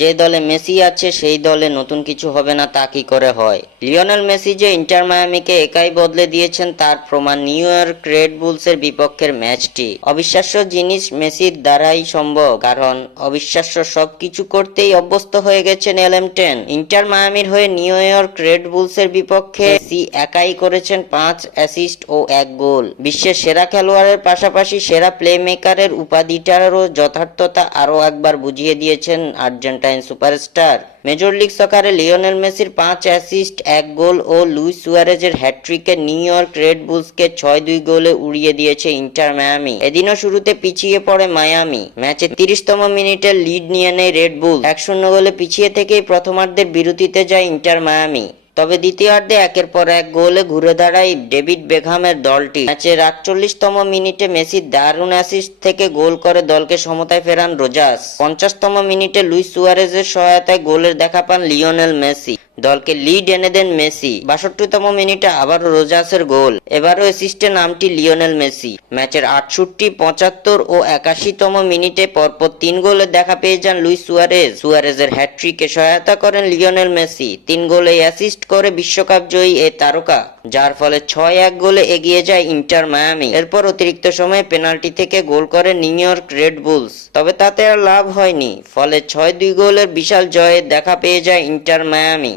যে দলে মেসি আছে সেই দলে নতুন কিছু হবে না তা কি করে হয়? লিওনেল মেসি যে ইন্টার মায়ামিকে একাই বদলে দিয়েছেন তার প্রমাণ নিউ ইয়র্ক রেড বুলসের বিপক্ষের ম্যাচটি। অবিশ্বাস্য জিনিস মেসির দ্বারাই সম্ভব, কারণ অবিশ্বাস্য সবকিছু করতেই অভ্যস্ত হয়ে গেছেন এলএম10। ইন্টার মায়ামির হয়ে নিউ ইয়র্ক রেড বুলসের বিপক্ষে মেসি একাই করেছেন 5 অ্যাসিস্ট ও 1 গোল। বিশ্বের সেরা খেলোয়াড়ের পাশাপাশি সেরা প্লেমেকারের উপাধিটারও যথার্থতা আরও একবার বুঝিয়ে দিয়েছেন আর্জেন্টাইন সুপারস্টার। মেজর লিগ সকারে লিওনেল মেসির 5 অ্যাসিস্ট 1 গোল ও লুইস সুয়ারেজের হ্যাটট্রিকে নিউ ইয়র্ক রেড বুলসকে 6-2 গোলে উড়িয়ে দিয়েছে ইন্টার মায়ামি। এদিনও শুরুতে পিছিয়ে পড়ে মায়ামি। ম্যাচে 30তম মিনিটে লিড নিয়ে নেয় রেড বুল। 1-0 গোলে পিছিয়ে থেকেই প্রথমার্ধের বিরতিতে যায় ইন্টার মায়ামি। তবে দ্বিতীয়ার্ধে একের পর এক গোলে ঘুরে দাঁড়ায় ডেভিড বেকহামের দলটি। ম্যাচের 48তম মিনিটে মেসির দারুণ অ্যাসিস্ট থেকে গোল করে দলকে সমতায় ফেরান রোজাস। 50তম মিনিটে লুইস সুয়ারেজের সহায়তায় গোলের দেখা পান লিওনেল মেসি। দলকে লিড এনে দেন মেসি। 62তম মিনিটে আবার রোজাসের গোল, এবারও অ্যাসিস্টে নামটি লিওনেল মেসি। ম্যাচের 68, 75 ও 81তম মিনিটে পরপর 3 গোলের দেখা পেয়ে যান লুইস সুয়ারেজ। সুয়ারেজের হ্যাটট্রিকে সহায়তা করেন লিওনেল মেসি। 3 গোলে অ্যাসিস্ট করে বিশ্বকাপ জয়ী এই তারকা, যার ফলে 6-1 গোলে এগিয়ে যায় ইন্টার মায়ামি। এরপর অতিরিক্ত সময়ে পেনাল্টি থেকে গোল করে নিউ ইয়র্ক রেড বুলস, তবে তাতে আর লাভ হয়নি। ফলে 6-2 গোলের বিশাল জয়ে দেখা পেয়ে যায় ইন্টার মায়ামি।